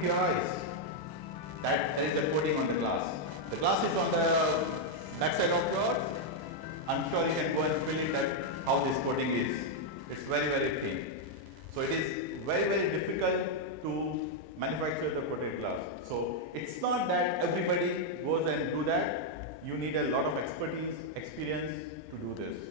Your eyes. That is the coding on the glass. The glass is on the back side of your. I'm sure you can go and fill it at how this coating is. It's very, very thin. So it is very, very difficult to manufacture the coated glass. So it's not that everybody goes and do that. You need a lot of expertise, experience to do this.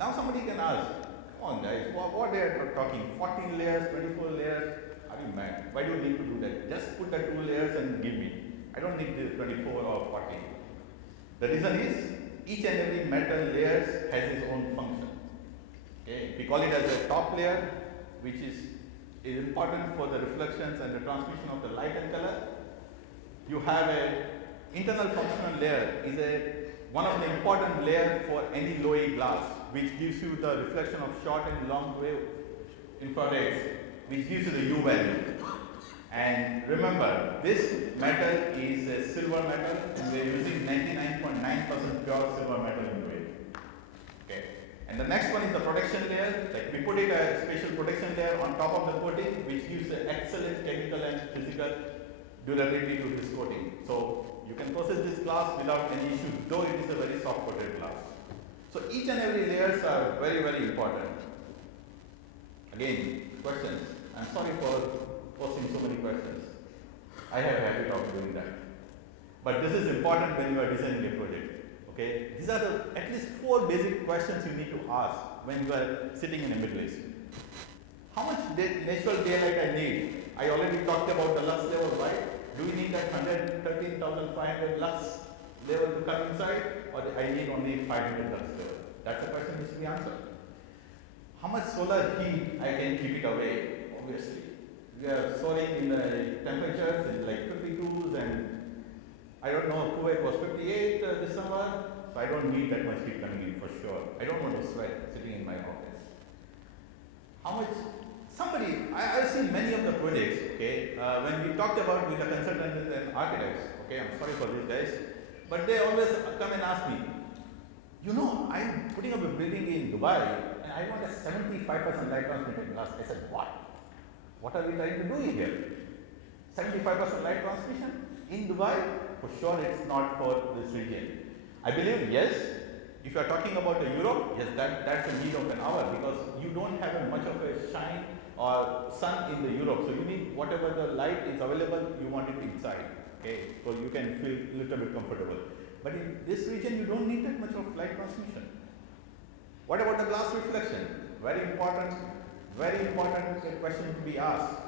Now somebody can ask, come on guys, what they are talking, 14 layers, 24 layers, are you mad? Why do you need to do that? Just put the 2 layers and give me. I don't need the 24 or 14. The reason is, each and every metal layers has its own function. Okay? We call it as a top layer, which is important for the reflections and the transmission of the light and color. You have a internal functional layer, is one of the important layers for any low-E glass, which gives you the reflection of short and long wave infrareds, which gives you the U value. And remember, this metal is a silver metal, and we are using 99.9% pure silver metal into it. Okay. And the next one is the protection layer. Like we put it a special protection layer on top of the coating, which gives an excellent chemical and physical durability to this coating. So you can process this glass without any issue, though it is a very soft coated glass. So each and every layers are very, very important. Again, questions. I'm sorry for posting so many questions. I have a habit of doing that. But this is important when you are designing a project. Okay? These are at least 4 basic questions you need to ask when you are sitting in a mid-lace. How much natural daylight I need? I already talked about the lux level, right? Do we need that 113,500 lux level to come inside, or I need only 500 lux level? That's a question which we answer. How much solar heat I can keep it away? Obviously. We are soaring in the temperatures in like 52s, and I don't know, Kuwait was 58 this summer, so I don't need that much heat coming in for sure. I don't want to sweat sitting in my office. How much? I've seen many of the projects, okay, when we talked about with the consultants and architects, okay, I'm sorry for these guys, but they always come and ask me, you know, I'm putting up a building in Dubai and I want a 75% light transmitted glass. I said, what? What are we trying to do here? 75% light transmission in Dubai? For sure it's not for this region. I believe, yes, if you are talking about Europe, yes, that's a need of an hour, because you don't have much of a shine or sun in the Europe. So you need whatever the light is available, you want it inside. Okay, so you can feel a little bit comfortable. But in this region, you don't need that much of light transmission. What about the glass reflection? Very important question to be asked.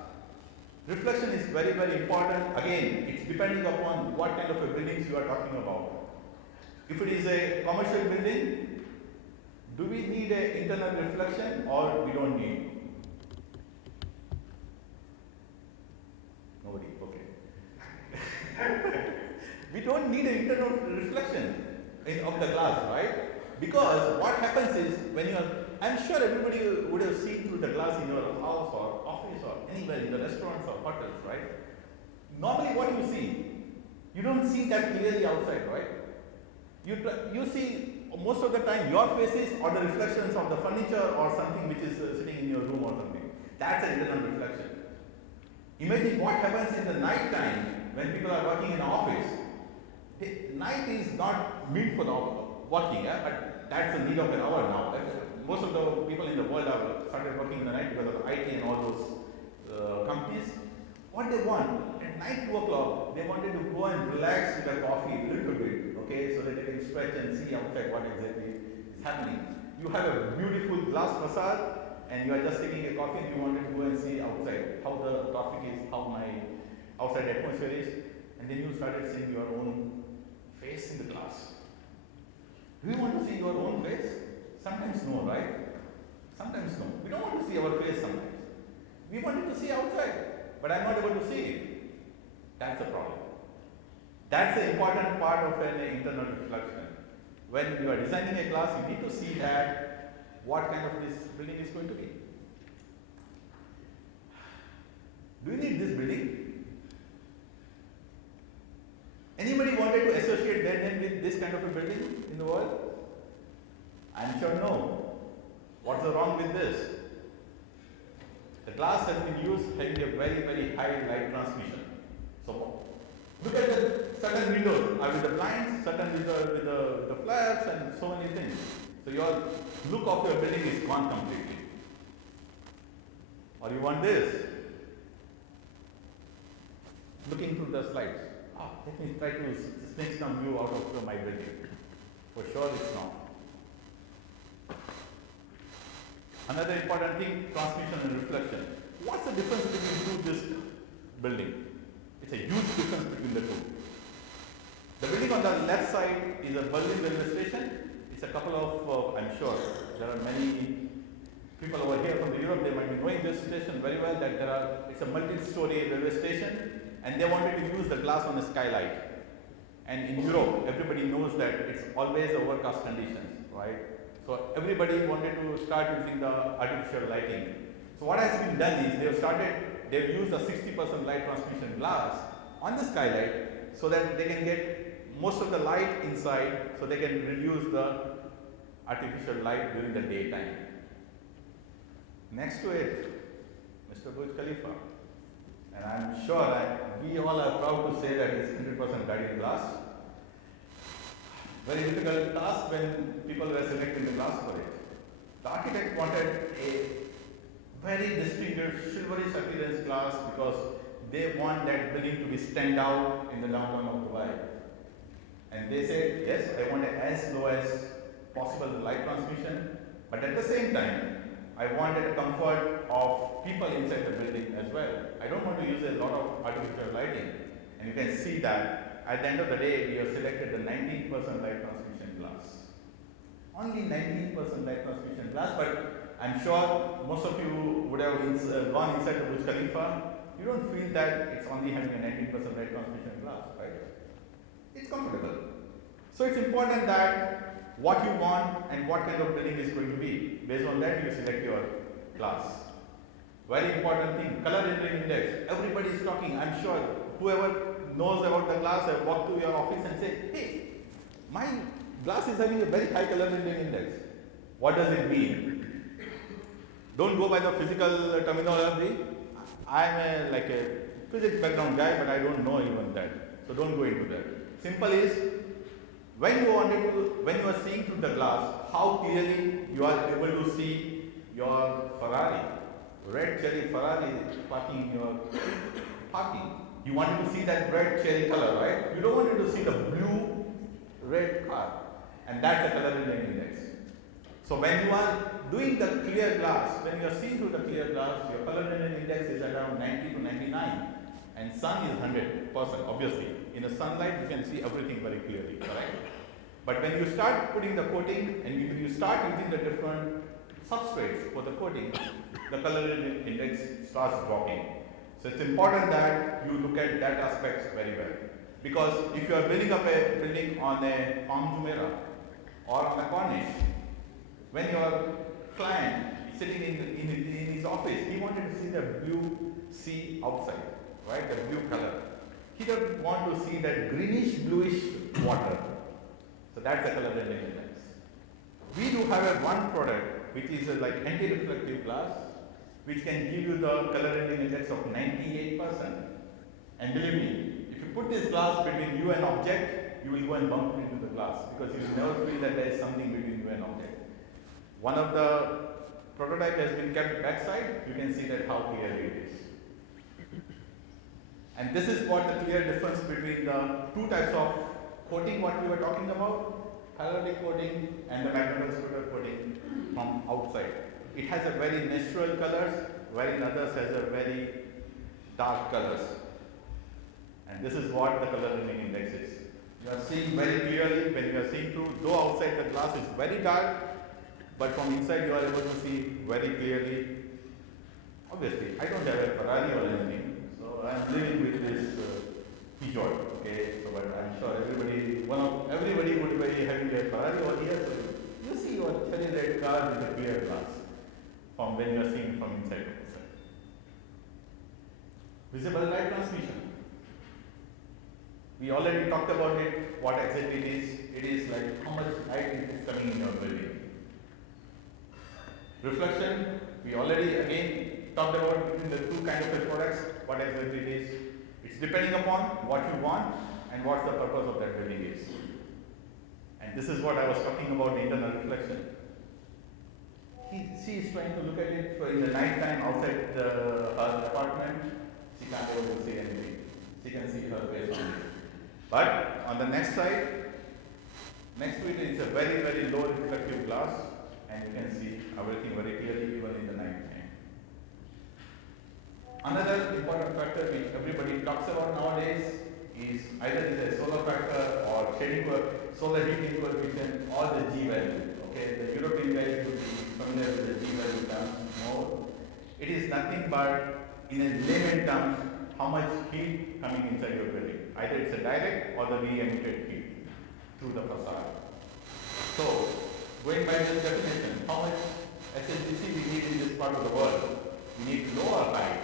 Reflection is very, very important. Again, it's depending upon what kind of a buildings you are talking about. If it is a commercial building, do we need an internal reflection or we don't need? Nobody, okay. We don't need an internal reflection of the glass, right? Because what happens is, when you are, I'm sure everybody would have seen through the glass in your house or office or anywhere in the restaurants or hotels, right? Normally what you see, you don't see that clearly outside, right? You see most of the time your faces or the reflections of the furniture or something which is sitting in your room or something. That's an internal reflection. Imagine what happens in the night time when people are working in an office. Night is not meant for the working, but that's the need of an hour now. Most of the people in the world have started working in the night because of IT and all those companies. What they want, at night 2 o'clock, they wanted to go and relax with a coffee a little bit, okay, so that they can stretch and see outside what exactly is happening. You have a beautiful glass facade, and you are just taking a coffee and you wanted to go and see outside, how the traffic is, how my outside atmosphere is, and then you started seeing your own face in the glass. Do you want to see your own face? Sometimes no, right? Sometimes no. We don't want to see our face sometimes. We wanted to see outside, but I'm not able to see it. That's the problem. That's the important part of an internal reflection. When you are designing a glass, you need to see that what kind of this building is going to be. Do you need this building? Anybody wanted to associate their name with this kind of a building in the world? I'm sure no. What's the wrong with this? The glass has been used having a very, very high light transmission. So look at the certain windows are with the blinds, certain with the flaps and so many things. So your look of your building is gone completely. Or you want this. Looking through the slides. Let me try to snake some view out of my building. For sure it's not. Another important thing, transmission and reflection. What's the difference between this building? It's a huge difference between the two. The building on the left side is a Berlin railway station. It's a couple of, I'm sure, there are many people over here from Europe, they might be knowing this station very well, that it's a multi-story railway station, and they wanted to use the glass on the skylight. And in Europe, everybody knows that it's always overcast conditions, right? So everybody wanted to start using the artificial lighting. So what has been done is they've used a 60% light transmission glass on the skylight so that they can get most of the light inside, so they can reduce the artificial light during the daytime. Next to it, Mr. Burj Khalifa. And I'm sure we all are proud to say that it's 100% guided glass. Very difficult task when people were selecting the glass for it. The architect wanted a very distinguished silverish appearance glass because they want that building to be stand out in the downtown of Dubai. And they said, yes, I want as low as possible the light transmission, but at the same time, I wanted a comfort of people inside the building as well. I don't want to use a lot of artificial lighting. And you can see that at the end of the day, we have selected the 19% light transmission glass. Only 19% light transmission glass, but I'm sure most of you would have gone inside the Burj Khalifa. You don't feel that it's only having a 19% light transmission glass, right? It's comfortable. So it's important that what you want and what kind of building is going to be. Based on that, you select your glass. Very important thing, color rendering index. Everybody is talking. I'm sure whoever knows about the glass, I walk to your office and say, hey, my glass is having a very high color rendering index. What does it mean? Don't go by the physical terminology. I'm like a physics background guy, but I don't know even that. So don't go into that. Simple is, when you are seeing through the glass, how clearly you are able to see your Ferrari, red cherry Ferrari parking in your parking. You wanted to see that red cherry color, right? You don't want to see the blue red car, and that's the color rendering index. So when you are doing the clear glass, when you are seeing through the clear glass, your color rendering index is around 90 to 99, and sun is 100%. Obviously, in the sunlight you can see everything very clearly, correct? But when you start putting the coating and when you start using the different substrates for the coating, the color index starts dropping. So it's important that you look at that aspect very well. Because if you are building up a building on a Palm Jumeirah or on a Corniche, when your client is sitting in his office, he wanted to see the blue sea outside, right? The blue color. He doesn't want to see that greenish bluish water. So that's the color rendering index. We do have one product which is like anti-reflective glass, which can give you the color rendering index of 98%. And believe me, if you put this glass between you and object, you will go and bump into the glass because you will never feel that there is something between you and object. One of the prototype has been kept backside. You can see that how clearly it is. And this is what the clear difference between the two types of coating what we were talking about, hyaluronic coating and the magnetite coating from outside. It has a very natural colors, wherein others has a very dark colors. And this is what the color rendering index is. You are seeing very clearly when you are seeing through, though outside the glass is very dark, but from inside you are able to see very clearly. Obviously, I don't have a Ferrari or anything, so I am living with this Peugeot. Okay, so but I'm sure everybody would be having a Ferrari over here. So you see your cherry red car with a clear glass from when you are seeing from inside to outside. Visible light transmission. We already talked about it, what exactly it is. It is like how much light is coming in your building. Reflection, we already again talked about between the two kind of products, what exactly it is. It's depending upon what you want and what the purpose of that building is. And this is what I was talking about, the internal reflection. She is trying to look at it, so in the night time outside her apartment, she can't be able to see anything. She can see her face only. But on the next side, next to it is a very, very low reflective glass, and you can see everything very clearly even in the night time. Another important factor which everybody talks about nowadays is either it is a solar factor or solar heating coefficient or the G value. Okay, the European guys would be familiar with the G value terms more. It is nothing but, in a layman terms, how much heat coming inside your building. Either it's a direct or the re-emitted heat through the facade. So, going by this definition, how much SHGC we need in this part of the world? We need low or high?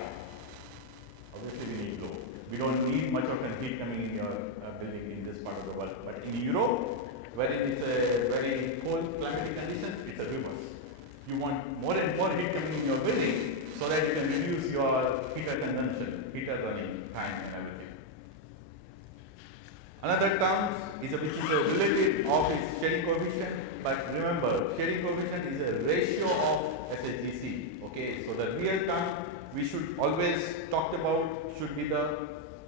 Obviously we need low. We don't need much of a heat coming in your building in this part of the world. But in Europe, where it's a very cold climatic conditions, it's a reverse. You want more and more heat coming in your building so that you can reduce your heater consumption, heater running time and everything. Another term is which is a relative of its shedding coefficient, but remember, shedding coefficient is a ratio of SHGC. Okay, so the real term we should always talk about should be the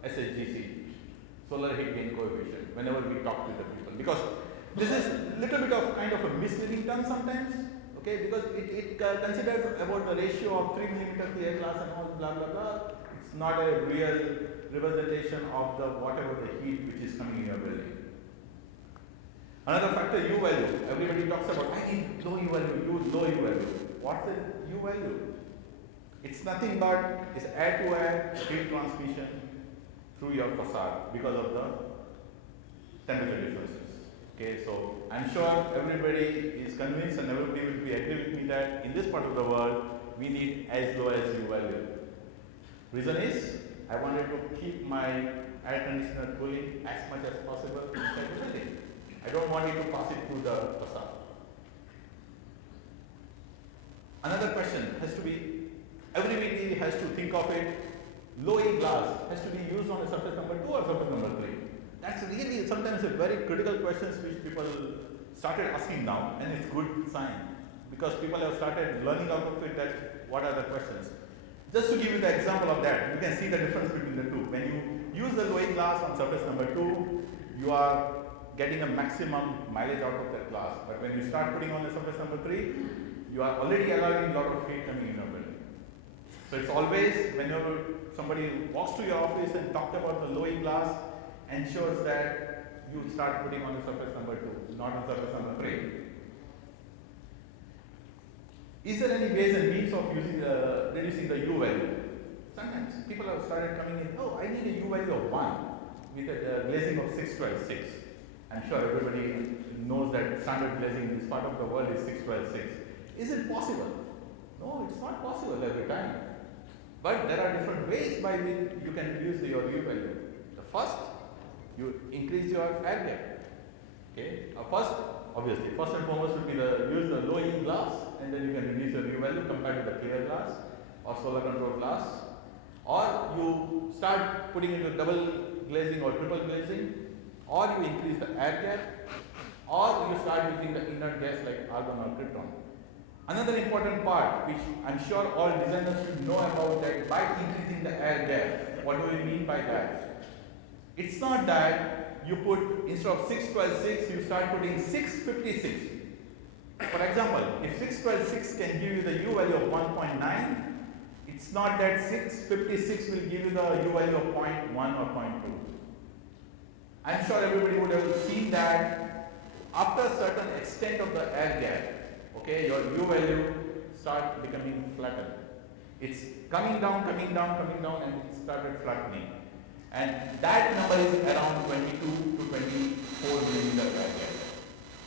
SHGC, solar heat gain coefficient, whenever we talk to the people, because this is a little bit of kind of a misleading term sometimes, okay, because it considers about the ratio of 3 millimeter clear glass and all blah blah blah. It's not a real representation of the whatever the heat which is coming in your building. Another factor, U value. Everybody talks about, I need low U value, low U value. What's the U value? It's nothing but it's air-to-air heat transmission through your facade because of the temperature differences. Okay, so I'm sure everybody is convinced and everybody will be agree with me that in this part of the world we need as low as U value. Reason is I wanted to keep my air conditioner cooling as much as possible inside the building. I don't want it to pass it through the facade. Another question has to be, everybody has to think of it, low E glass has to be used on a surface number 2 or surface number 3. That's really sometimes a very critical question which people started asking now, and it's good sign because people have started learning out of it that what are the questions. Just to give you the example of that, you can see the difference between the two. When you use the low E glass on surface number 2, you are getting a maximum mileage out of that glass. But when you start putting on the surface number 3, you are already allowing a lot of heat coming in your building. So it's always, whenever somebody walks to your office and talks about the low E glass, ensures that you start putting on the surface number 2, not on surface number 3. Is there any ways and means of reducing the U value? Sometimes people have started coming in, oh, I need a U value of 1 with a glazing of 612.6. I'm sure everybody knows that standard glazing in this part of the world is 612.6. Is it possible? No, it's not possible every time. But there are different ways by which you can reduce your U value. The first, you increase your air gap. Okay, obviously, first and foremost would be use the low E glass, and then you can reduce your U value compared to the clear glass or solar control glass, or you start putting into double glazing or triple glazing, or you increase the air gap, or you start using the inert gas like argon or krypton. Another important part, which I'm sure all designers should know about, that by increasing the air gap, what do we mean by that? It's not that you put, instead of 612.6, you start putting 656. For example, if 612.6 can give you the U value of 1.9, it's not that 656 will give you the U value of 0.1 or 0.2. I'm sure everybody would have seen that after a certain extent of the air gap, okay, your U value start becoming flattened. It's coming down, and it started flattening. And that number is around 22 to 24 millimeter air gap.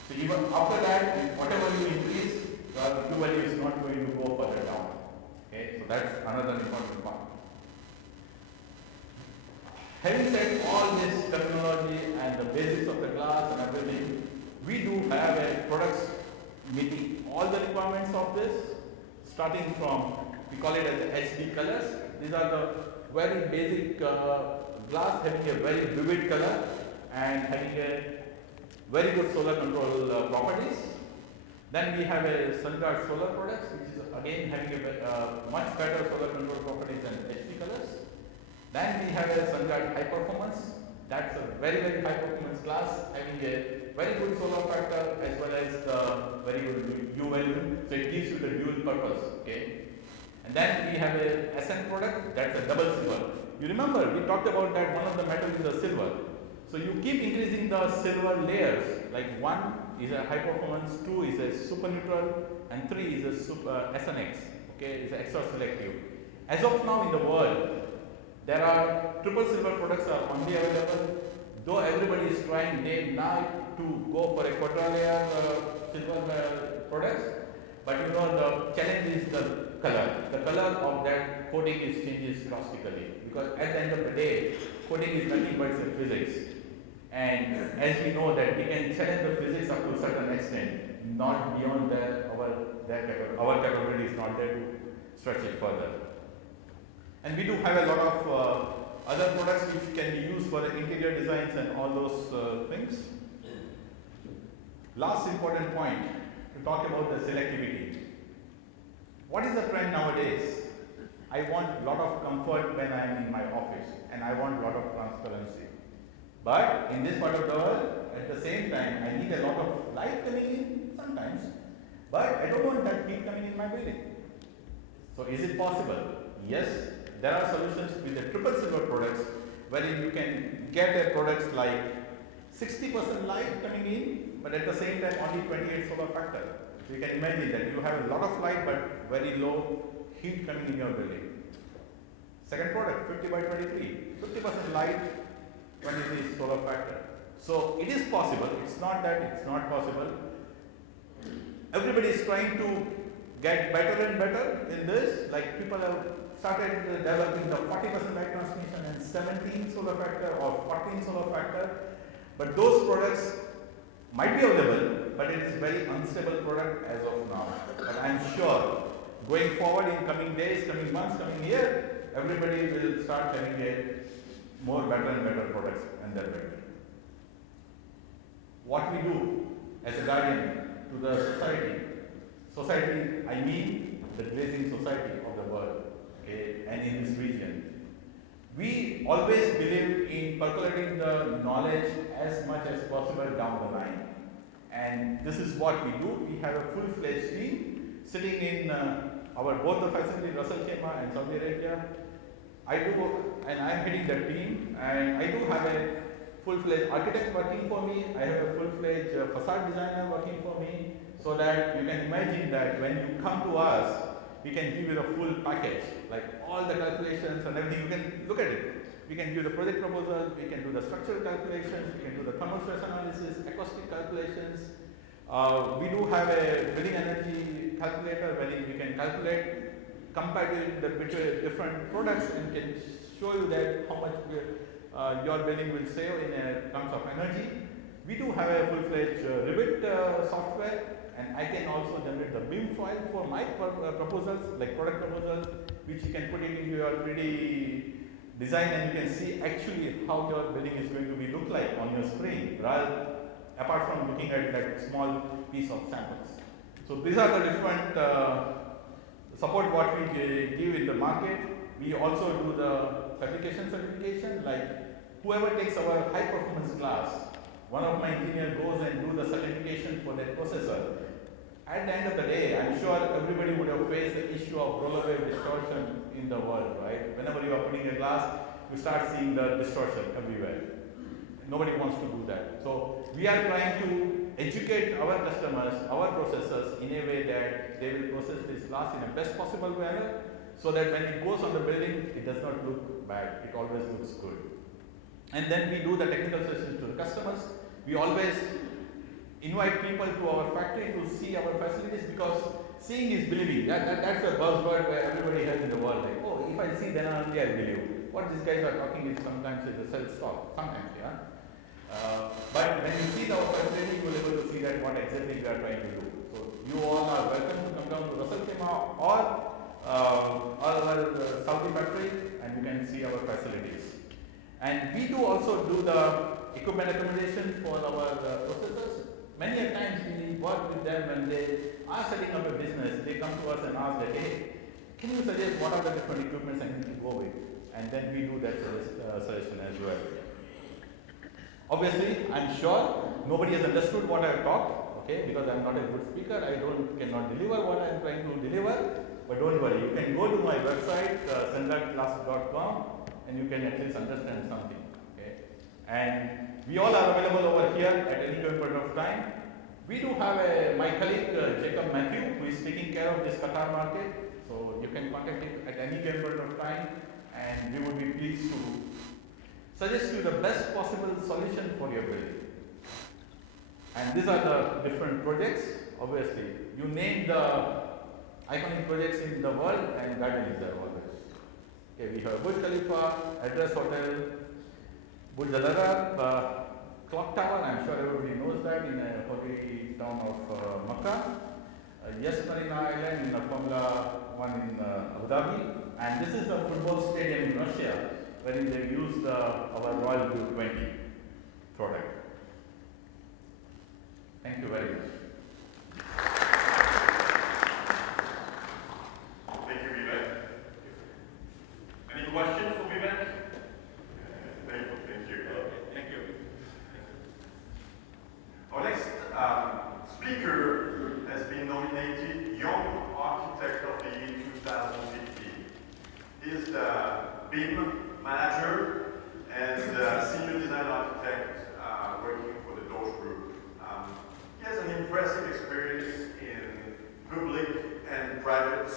So even after that, whatever you increase, the U value is not going to go further down. Okay, so that's another important part. Having said all this terminology and the basics of the glass and everything, we do have a products meeting all the requirements of this, starting from We call it as the HD colors. These are the very basic glass having a very vivid color and having a very good solar control properties. Then we have a SunGuard solar products, which is again having a much better solar control properties than HD colors. Then we have a SunGuard high performance. That's a very high performance glass having a very good solar factor as well as the very good U value. So it gives you the dual purpose. Okay. And then we have a SN product, that's a double silver. You remember we talked about that one of the metals is the silver. So you keep increasing the silver layers, like 1 is a high performance, 2 is a super neutral, and 3 is a super SNX, okay, it's extra selective. As of now in the world, there are triple silver products are only available, though everybody is trying day and night to go for a quadrilayer silver products, but you know the challenge is the color. The color of that coating is changes drastically, because at the end of the day, coating is nothing but physics. And as we know that we can challenge the physics up to a certain extent, not beyond that our capability is not there to stretch it further. And we do have a lot of other products which can be used for the interior designs and all those things. Last important point to talk about the selectivity. What is the trend nowadays? I want a lot of comfort when I am in my office, and I want a lot of transparency. But in this part of the world, at the same time, I need a lot of light coming in sometimes, but I don't want that heat coming in my building. So is it possible? Yes, there are solutions with the triple silver products wherein you can get a products like 60% light coming in, but at the same time only 28 solar factor. So you can imagine that you have a lot of light but very low heat coming in your building. Second product, 50 by 23, 50% light, 23 solar factor. So it is possible, it's not that it's not possible. Everybody is trying to get better and better in this, like people have started developing the 40% light transmission and 17 solar factor or 14 solar factor, but those products might be available, but it is very unstable product as of now. But I am sure going forward in coming days, coming months, coming year, everybody will start having a more better and better products in their building. What we do as a guardian to the society, I mean the glazing society of the world, okay, and in this region. We always believe in percolating the knowledge as much as possible down the line. And this is what we do. We have a full-fledged team sitting in our both the facility, Russell Khema and Saudi Arabia. I am heading the team, and I do have a full-fledged architect working for me. I have a full-fledged facade designer working for me, so that you can imagine that when you come to us, we can give you the full package, like all the calculations and everything. You can look at it. We can give the project proposal, we can do the structural calculations, we can do the thermal stress analysis, acoustic calculations. We do have a building energy calculator where we can calculate, compare the between different products, and can show you that how much your building will save in terms of energy. We do have a full-fledged Rivet software, and I can also generate the BIM file for my proposals, like product proposals, which you can put it into your 3D design, and you can see actually how your building is going to be look like on your screen, rather apart from looking at that small piece of samples. So these are the different support what we give in the market. We also do the fabrication certification, like whoever takes our high performance class, one of my engineers goes and do the certification for that processor. At the end of the day, I'm sure everybody would have faced the issue of roller wave distortion in the world, right? Whenever you are putting a glass, you start seeing the distortion everywhere. Nobody wants to do that. So we are trying to educate our customers, our processors, in a way that they will process this glass in the best possible manner, so that when it goes on the building, it does not look bad. It always looks good. And then we do the technical sessions to the customers. We always invite people to our factory to see our facilities, because seeing is believing. That's a buzzword where everybody has in the world. Like, oh, if I see, then only I believe. What these guys are talking is sometimes is a self-talk. Sometimes, yeah. But when you see our facility, you will be able to see that what exactly we are trying to do. So you all are welcome to come down to Russell Khema or our Saudi factory, and you can see our facilities. And we do also do the equipment accommodation for our processors. Many a times we work with them when they are setting up a business. They come to us and ask that, hey, can you suggest what are the different equipments I need to go with? And then we do that suggestion as well. Obviously, I'm sure nobody has understood what I've talked, okay, because I'm not a good speaker. I cannot deliver what I'm trying to deliver. But don't worry, you can go to my website, sandraclass.com, and you can at least understand something. Okay? And we all are available over here at any given point of time. We do have my colleague Jacob Matthew, who is taking care of this Qatar market. So you can contact him at any given point of time, and we would be pleased to suggest you the best possible solution for your building. And these are the different projects. Obviously, you name the iconic projects in the world, and that is there always. Okay, we have Burj Khalifa, Address Hotel, Burj Al Arab, Clock Tower. I'm sure everybody knows that in the holy town of Makkah. Yes Marina Island in the Formula 1 in Abu Dhabi, and this is the football stadium in Russia, wherein they used our Royal Blue 20 product. Thank you very much. Thank you, Vivek. Any questions for Vivek? Thank you. Thank you. Our next speaker has been nominated Young Architect of the Year 2015. He is the BIM manager and senior design architect working for the Doge Group. He has an impressive experience in public and private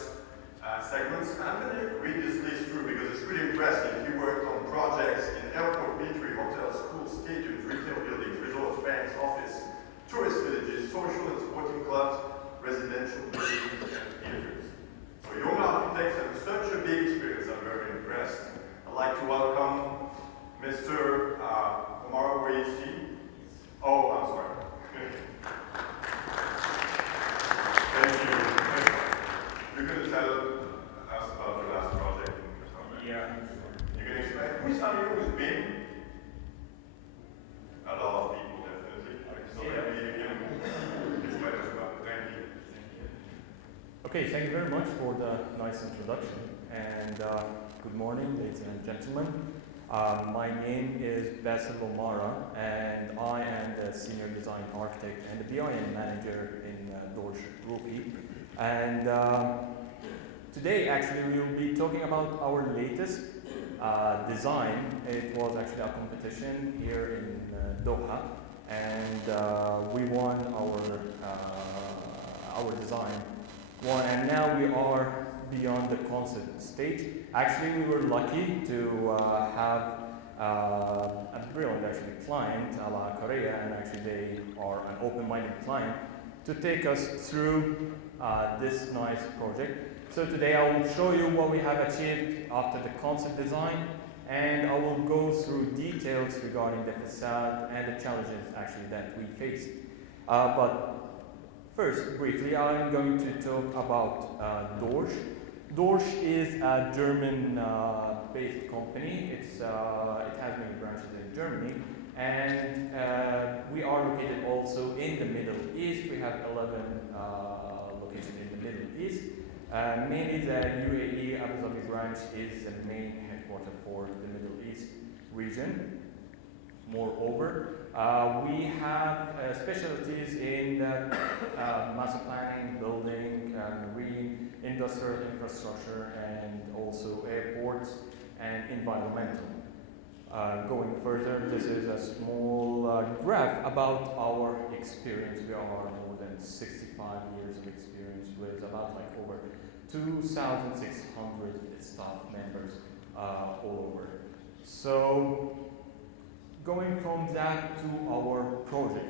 segments. And I'm going to read this list through because it's pretty impressive. He worked on projects in airport, military, hotels, schools, stadiums, retail buildings, resorts, banks, office, tourist villages, social and sporting clubs, residential buildings, and theaters. So young architects have such a big experience. I'm very impressed. I'd like to welcome Mr. Omar Waisi. Oh, I'm sorry. Thank you. You're going to tell us about your last project. Yeah. You can explain. Who's here with BIM? A lot of people, definitely. So maybe you can explain us about it. Thank you. Okay, thank you very much for the nice introduction. And good morning, ladies and gentlemen. My name is Basil Omara, and I am the Senior Design Architect and the BIM Manager in Doge Group. And today, actually, we will be talking about our latest design. It was actually a competition here in Doha, and we won our design. And now we are beyond the concept stage. Actually, we were lucky to have a brilliant client, Ala Korea, and actually they are an open-minded client to take us through this nice project. So today I will show you what we have achieved after the concept design, and I will go through details regarding the facade and the challenges actually that we faced. But first, briefly, I'm going to talk about Dorsch. Dorsch is a German-based company. It has many branches in Germany, and we are located also in the Middle East. We have 11 locations in the Middle East. Mainly the UAE Abu Dhabi branch is the main headquarters for the Middle East region. Moreover, we have specialties in master planning, building, marine, industrial infrastructure, and also airports and environmental. Going further, this is a small graph about our experience. We are more than 65 years of experience with about over 2,600 staff members all over. So, going from that to our project.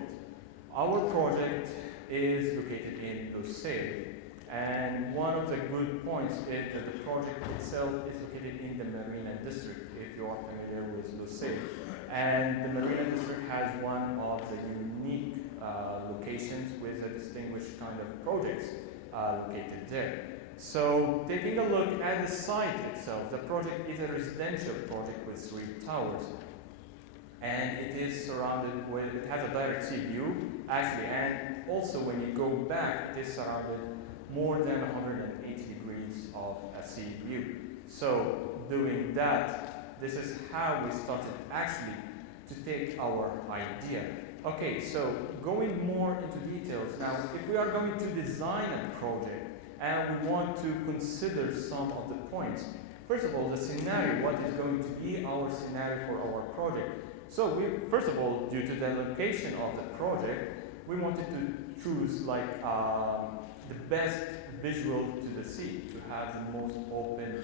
Our project is located in Lusail, and one of the good points is that the project itself is located in the Marina District, if you are familiar with Lusail. And the Marina District has one of the unique locations with a distinguished kind of projects located there. So taking a look at the site itself, the project is a residential project with 3 towers. And it is surrounded with, it has a direct sea view, actually, and also when you go back, it is surrounded more than 180 degrees of a sea view. So doing that, this is how we started actually to take our idea. Okay, so going more into details now, if we are going to design a project and we want to consider some of the points, first of all, the scenario, what is going to be our scenario for our project? So first of all, due to the location of the project, we wanted to choose like the best visual to the sea, to have the most open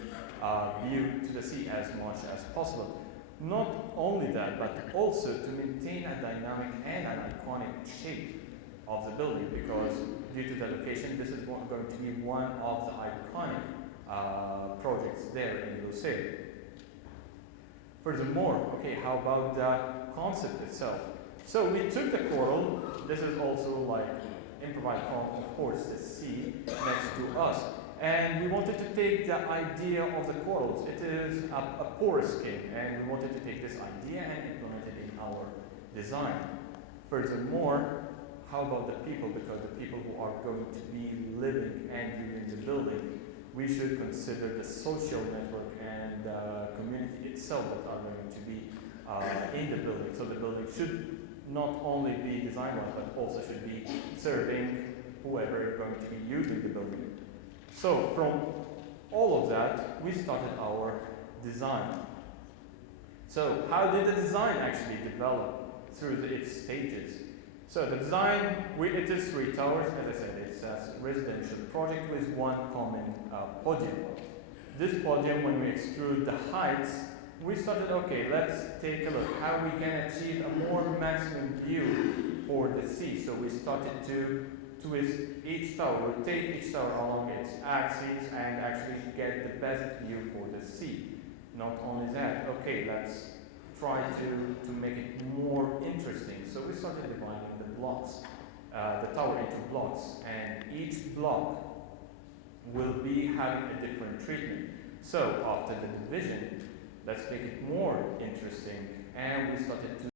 view to the sea as much as possible. Not only that, but also to maintain a dynamic and an iconic shape of the building, because due to the location, this is going to be one of the iconic projects there in Lusail. Furthermore, okay, how about the concept itself? So we took the coral, this is also like improvised from, of course, the sea next to us. And we wanted to take the idea of the corals. It is a porous skin, and we wanted to take this idea and implement it in our design. Furthermore, how about the people? Because the people who are going to be living and using the building, we should consider the social network and the community itself that are going to be in the building. So the building should not only be design-wise, but also should be serving whoever is going to be using the building. So from all of that, we started our design. So how did the design actually develop through its stages? So the design, it is 3 towers, as I said, it's a residential project with one common podium. This podium, when we extrude the heights, we started, okay, let's take a look how we can achieve a more maximum view for the sea. So we started to twist each tower, rotate each tower along its axis, and actually get the best view for the sea. Not only that, okay, let's try to make it more interesting. So we started dividing the blocks, the tower into blocks, and each block will be having a different treatment. So after the division, let's make it more interesting, and we started to